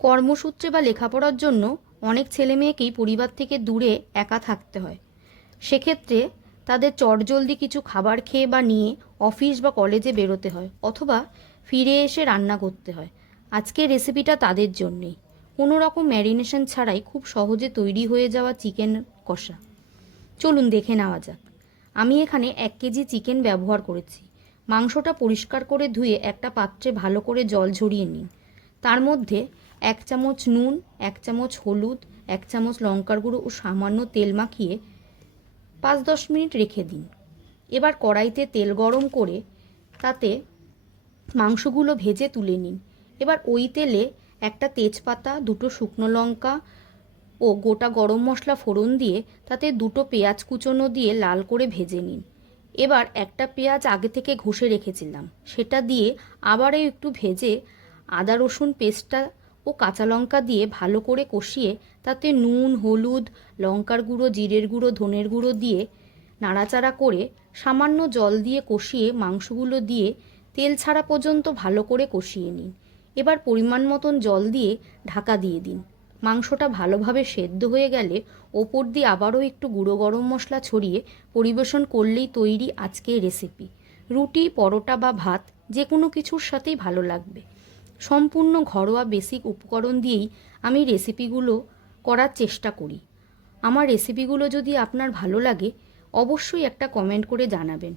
কর্মসূত্রে বা লেখাপড়ার জন্য অনেক ছেলেমেয়েকেই পরিবার থেকে দূরে একা থাকতে হয়। সেক্ষেত্রে তাদের চটজলদি কিছু খাবার খেয়ে বা নিয়ে অফিস বা কলেজে বেরোতে হয়, অথবা ফিরে এসে রান্না করতে হয়। আজকের রেসিপিটা তাদের জন্যেই। কোনো রকম ম্যারিনেশন ছাড়াই খুব সহজে তৈরি হয়ে যাওয়া চিকেন কষা। চলুন দেখে নেওয়া যাক। আমি এখানে 1 কেজি চিকেন ব্যবহার করেছি। মাংসটা পরিষ্কার করে ধুয়ে একটা পাত্রে ভালো করে জল ঝরিয়ে নিন। তার মধ্যে 1 চামচ নুন, 1 চামচ হলুদ, 1 চামচ লঙ্কার গুঁড়ো ও সামান্য তেল মাখিয়ে 5-10 মিনিট রেখে দিন। এবার কড়াইতে তেল গরম করে তাতে মাংসগুলো ভেজে তুলে নিন। এবার ওই তেলে একটা তেজপাতা, 2 শুকনো লঙ্কা ও গোটা গরম মশলা ফোড়ন দিয়ে তাতে 2 পেঁয়াজ কুচোনো দিয়ে লাল করে ভেজে নিন। এবার একটা পেঁয়াজ আগে থেকে ঘষে রেখেছিলাম, সেটা দিয়ে আবারও একটু ভেজে আদা রসুন পেস্টটা ও কাঁচা লঙ্কা দিয়ে ভালো করে কষিয়ে তাতে নুন, হলুদ, লঙ্কার গুঁড়ো, জিরের গুঁড়ো, ধনের গুঁড়ো দিয়ে নাড়াচাড়া করে সামান্য জল দিয়ে কষিয়ে মাংসগুলো দিয়ে তেল ছাড়া পর্যন্ত ভালো করে কষিয়ে নিন। এবার পরিমাণ মতন জল দিয়ে ঢাকা দিয়ে দিন। মাংসটা ভালোভাবে সেদ্ধ হয়ে গেলে ওপর দিয়ে আবারও একটু গুঁড়ো গরম মশলা ছড়িয়ে পরিবেশন করলেই তৈরি আজকের রেসিপি। রুটি, পরোটা বা ভাত যে কোনো কিছুর সাথেই ভালো লাগবে। সম্পূর্ণ ঘরোয়া বেসিক উপকরণ দিয়েই আমি রেসিপিগুলো করার চেষ্টা করি। আমার রেসিপিগুলো যদি আপনার ভালো লাগে অবশ্যই একটা কমেন্ট করে জানাবেন।